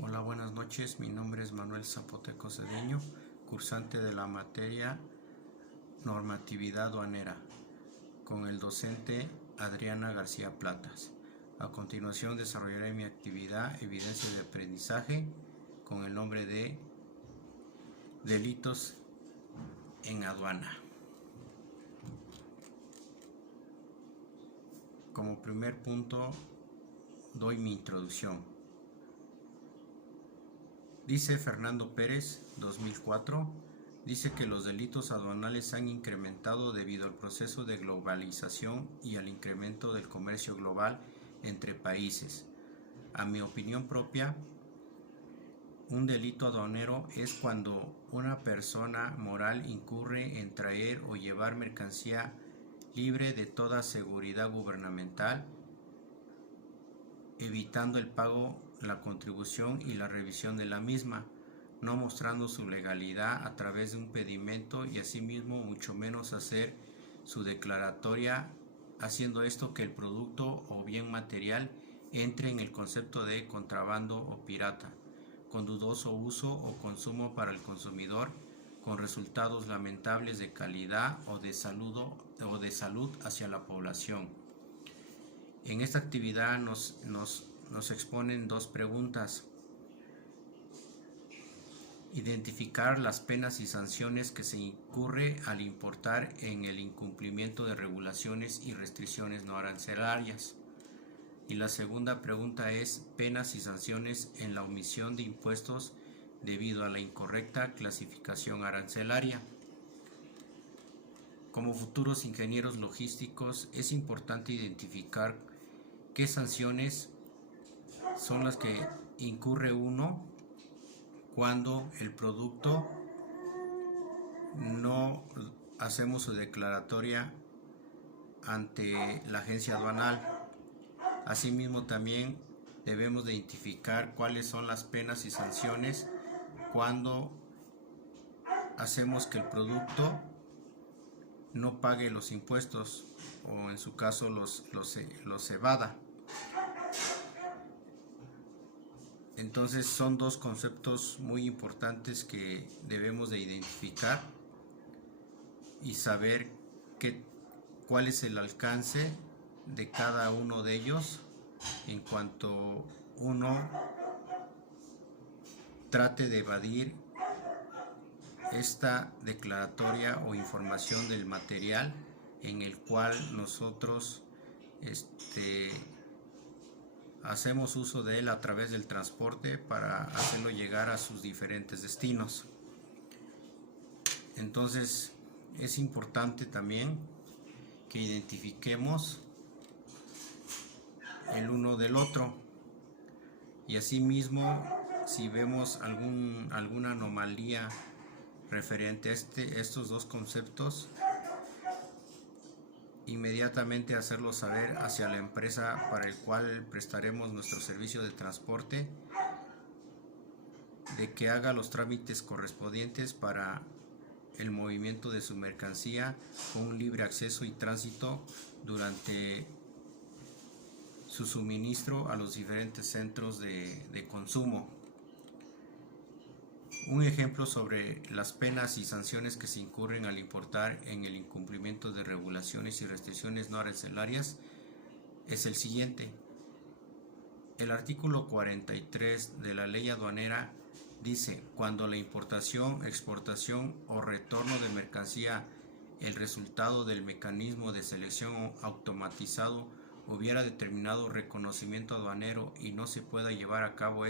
Hola, buenas noches. Mi nombre es Manuel Zapoteco Cedeño, cursante de la materia Normatividad Aduanera, con el docente Adriana García Platas. A continuación desarrollaré mi actividad Evidencia de Aprendizaje con el nombre de Delitos en Aduana. Como primer punto doy mi introducción. Dice Fernando Pérez, 2004, dice que los delitos aduanales se han incrementado debido al proceso de globalización y al incremento del comercio global entre países. A mi opinión propia, un delito aduanero es cuando una persona moral incurre en traer o llevar mercancía libre de toda seguridad gubernamental, evitando el pago, la contribución y la revisión de la misma, no mostrando su legalidad a través de un pedimento y asimismo mucho menos hacer su declaratoria, haciendo esto que el producto o bien material entre en el concepto de contrabando o pirata, con dudoso uso o consumo para el consumidor, con resultados lamentables de calidad o de salud hacia la población. En esta actividad nos exponen dos preguntas. Identificar las penas y sanciones que se incurre al importar en el incumplimiento de regulaciones y restricciones no arancelarias. Y la segunda pregunta es penas y sanciones en la omisión de impuestos debido a la incorrecta clasificación arancelaria. Como futuros ingenieros logísticos es importante identificar qué sanciones son las que incurre uno cuando el producto no hacemos su declaratoria ante la agencia aduanal. Asimismo, también debemos de identificar cuáles son las penas y sanciones cuando hacemos que el producto no pague los impuestos o en su caso los evada. Entonces son dos conceptos muy importantes que debemos de identificar y saber cuál es el alcance de cada uno de ellos en cuanto uno trate de evadir esta declaratoria o información del material en el cual nosotros hacemos uso de él a través del transporte para hacerlo llegar a sus diferentes destinos. Entonces es importante también que identifiquemos el uno del otro y asimismo si vemos alguna anomalía referente a estos dos conceptos, inmediatamente hacerlo saber hacia la empresa para el cual prestaremos nuestro servicio de transporte, de que haga los trámites correspondientes para el movimiento de su mercancía con un libre acceso y tránsito durante su suministro a los diferentes centros de consumo. Un ejemplo sobre las penas y sanciones que se incurren al importar en el incumplimiento de regulaciones y restricciones no arancelarias es el siguiente. El artículo 43 de la ley aduanera dice: cuando la importación, exportación o retorno de mercancía, el resultado del mecanismo de selección automatizado, hubiera determinado reconocimiento aduanero y no se pueda llevar a cabo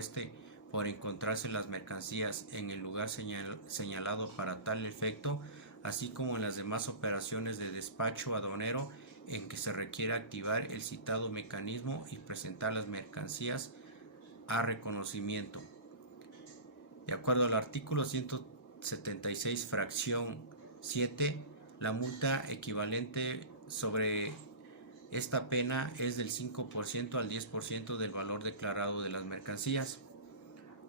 por encontrarse las mercancías en el lugar señalado para tal efecto, así como en las demás operaciones de despacho aduanero en que se requiera activar el citado mecanismo y presentar las mercancías a reconocimiento. De acuerdo al artículo 176, fracción 7, la multa equivalente sobre esta pena es del 5% al 10% del valor declarado de las mercancías.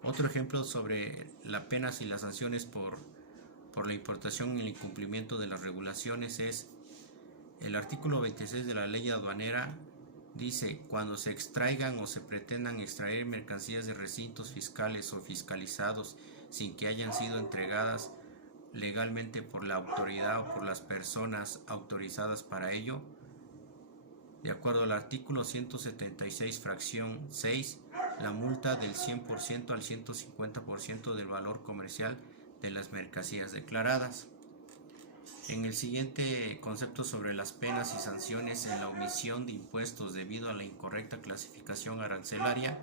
Otro ejemplo sobre las penas y las sanciones por la importación y el incumplimiento de las regulaciones es el artículo 26 de la ley aduanera Dice, cuando se extraigan o se pretendan extraer mercancías de recintos fiscales o fiscalizados sin que hayan sido entregadas legalmente por la autoridad o por las personas autorizadas para ello, de acuerdo al artículo 176, fracción 6, la multa del 100% al 150% del valor comercial de las mercancías declaradas. En el siguiente concepto sobre las penas y sanciones en la omisión de impuestos debido a la incorrecta clasificación arancelaria,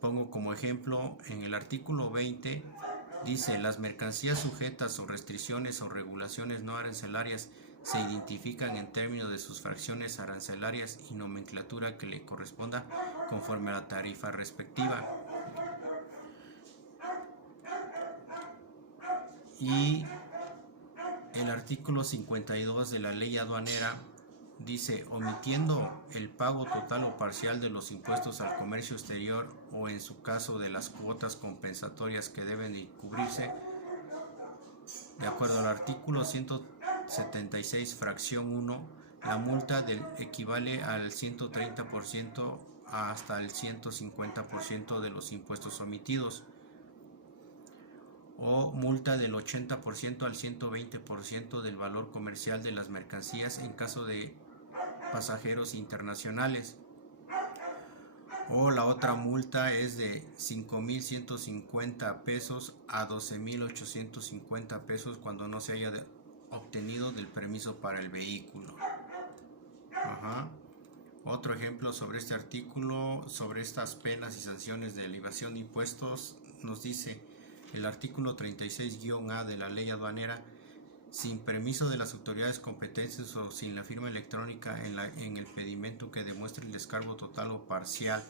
pongo como ejemplo en el artículo 20, dice, las mercancías sujetas o restricciones o regulaciones no arancelarias se identifican en términos de sus fracciones arancelarias y nomenclatura que le corresponda conforme a la tarifa respectiva. Y el artículo 52 de la ley aduanera dice, omitiendo el pago total o parcial de los impuestos al comercio exterior o en su caso de las cuotas compensatorias que deben cubrirse, de acuerdo al artículo 176, fracción 1, la multa equivale al 130% hasta el 150% de los impuestos omitidos, o multa del 80% al 120% del valor comercial de las mercancías en caso de pasajeros internacionales. O la otra multa es de 5,150 pesos a 12,850 pesos cuando no se haya obtenido del permiso para el vehículo. Otro ejemplo sobre este artículo, sobre estas penas y sanciones de evasión de impuestos, nos dice el artículo 36-A de la ley aduanera, sin permiso de las autoridades competentes o sin la firma electrónica en el pedimento que demuestre el descargo total o parcial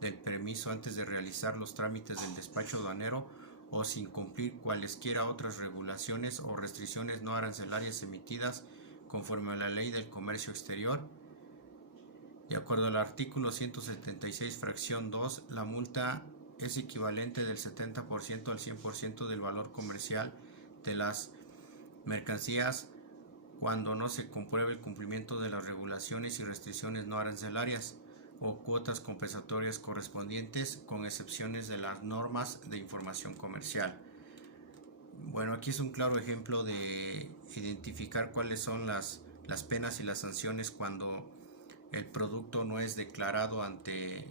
del permiso antes de realizar los trámites del despacho aduanero o sin cumplir cualesquiera otras regulaciones o restricciones no arancelarias emitidas conforme a la ley del comercio exterior. De acuerdo al artículo 176, fracción 2, la multa es equivalente del 70% al 100% del valor comercial de las mercancías cuando no se compruebe el cumplimiento de las regulaciones y restricciones no arancelarias o cuotas compensatorias correspondientes, con excepciones de las normas de información comercial. Bueno, aquí es un claro ejemplo de identificar cuáles son las penas y las sanciones cuando el producto no es declarado ante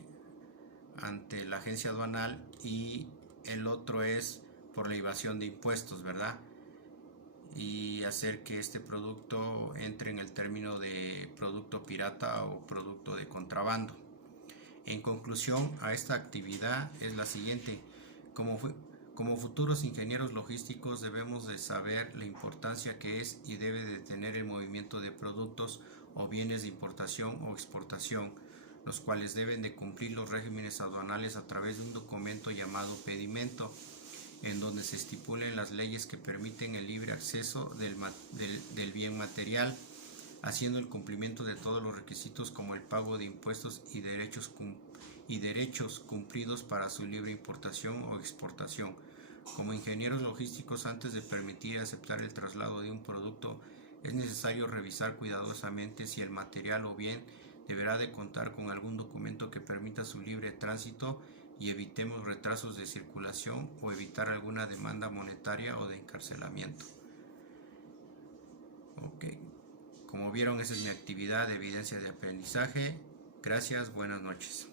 la agencia aduanal, y el otro es por la evasión de impuestos, ¿verdad? Y hacer que este producto entre en el término de producto pirata o producto de contrabando. En conclusión a esta actividad es la siguiente: como futuros ingenieros logísticos debemos de saber la importancia que es y debe de tener el movimiento de productos o bienes de importación o exportación, los cuales deben de cumplir los regímenes aduanales a través de un documento llamado pedimento, en donde se estipulen las leyes que permiten el libre acceso del bien material, haciendo el cumplimiento de todos los requisitos como el pago de impuestos y derechos cumplidos para su libre importación o exportación. Como ingenieros logísticos, antes de permitir y aceptar el traslado de un producto, es necesario revisar cuidadosamente si el material o bien deberá de contar con algún documento que permita su libre tránsito y evitemos retrasos de circulación o evitar alguna demanda monetaria o de encarcelamiento. Como vieron, esa es mi actividad de evidencia de aprendizaje. Gracias, buenas noches.